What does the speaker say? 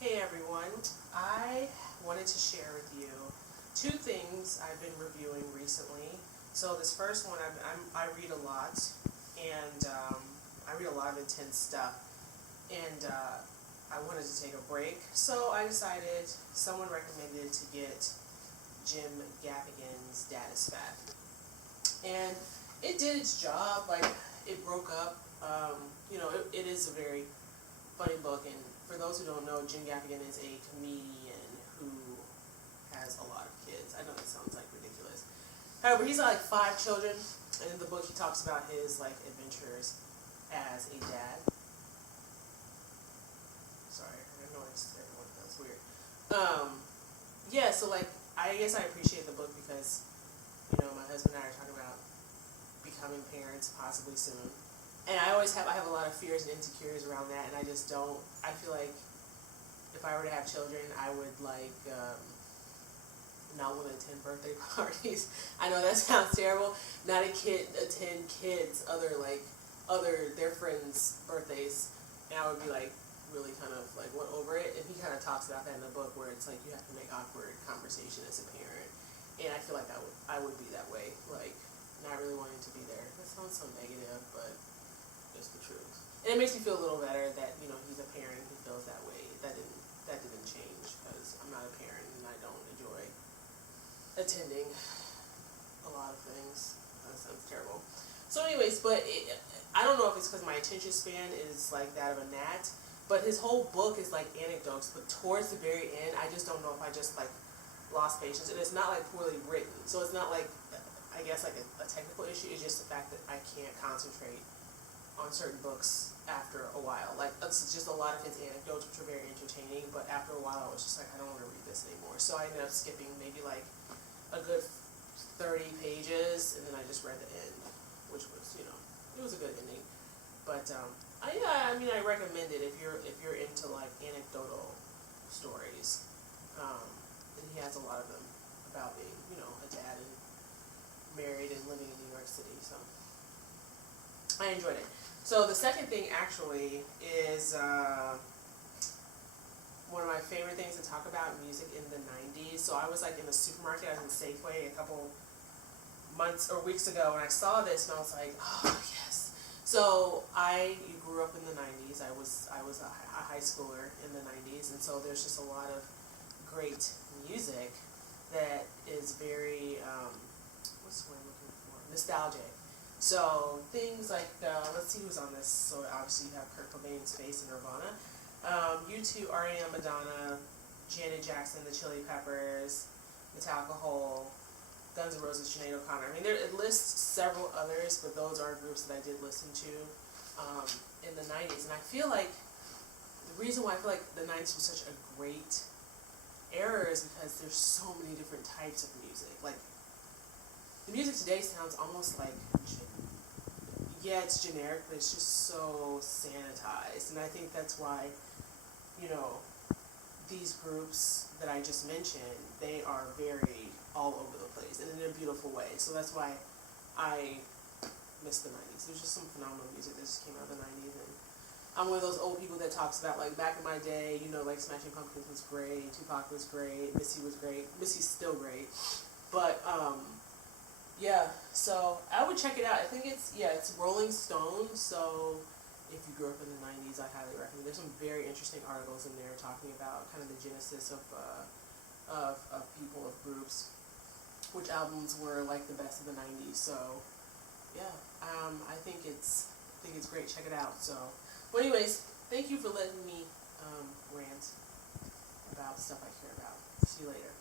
Hey everyone, I wanted to share with you two things I've been reviewing recently. So this first one, I read a lot, and I read a lot of intense stuff, and I wanted to take a break. So I decided, someone recommended to get Jim Gaffigan's Dad is Fat. And it did its job, like it broke up, it is a very funny book, and for those who don't know, Jim Gaffigan is a comedian who has a lot of kids. I know that sounds like ridiculous. However, he's got like 5 children, and in the book he talks about his like adventures as a dad. Sorry, I heard a noise. Everyone, that's weird. Yeah, so like I guess I appreciate the book because my husband and I are talking about becoming parents possibly soon. And I have a lot of fears and insecurities around that, and I feel like if I were to have children, I would like not want to attend birthday parties. I know that sounds terrible. Not attend kids, their friends' birthdays, and I would be like really kind of like went over it. And he kind of talks about that in the book, where it's like you have to make awkward conversation as a parent, and I feel like I would be that way, like not really wanting to be there. That sounds so negative, but it's the truth. And it makes me feel a little better that he's a parent who feels that way. That didn't change because I'm not a parent and I don't enjoy attending a lot of things. That sounds terrible. So anyways, I don't know if it's because my attention span is like that of a gnat, but his whole book is like anecdotes, but towards the very end, I just don't know if I just like lost patience. And it's not like poorly written, so it's not like, I guess, like a technical issue. It's just the fact that I can't concentrate on certain books after a while. Like, it's just a lot of his anecdotes, which are very entertaining, but after a while I was just like, I don't want to read this anymore. So I ended up skipping maybe like a good 30 pages, and then I just read the end, which was, it was a good ending. But I recommend it if you're into like anecdotal stories. And he has a lot of them about being, a dad and married and living in New York City. So I enjoyed it. So the second thing actually is one of my favorite things to talk about, music in the 90s. So I was like in the supermarket, I was in Safeway a couple months or weeks ago, and I saw this and I was like, oh yes. So I grew up in the 90s. I was a high schooler in the 90s, and so there's just a lot of great music that is very, what's the word I'm looking for? Nostalgic. So things like, let's see who's on this. So obviously you have Kurt Cobain, Space, and Nirvana. U2, R.E.M., Madonna, Janet Jackson, the Chili Peppers, Metallica, Hole, Guns N' Roses, Sinead O'Connor. I mean, it lists several others, but those are groups that I did listen to in the 90s. And I feel like the reason why I feel like the 90s was such a great era is because there's so many different types of music. Like, the music today sounds almost like, it's generic, but it's just so sanitized. And I think that's why, these groups that I just mentioned, they are very all over the place and in a beautiful way. So that's why I miss the 90s. There's just some phenomenal music that just came out of the 90s. And I'm one of those old people that talks about, like, back in my day, like Smashing Pumpkins was great, Tupac was great, Missy was great. Missy's still great. But, so I would check it out. I think it's Rolling Stone, so if you grew up in the 90s, I highly recommend. There's some very interesting articles in there talking about kind of the genesis of people, of groups, which albums were like the best of the 90s. So, I think it's great. Check it out. So, well, anyways, thank you for letting me rant about stuff I care about. See you later.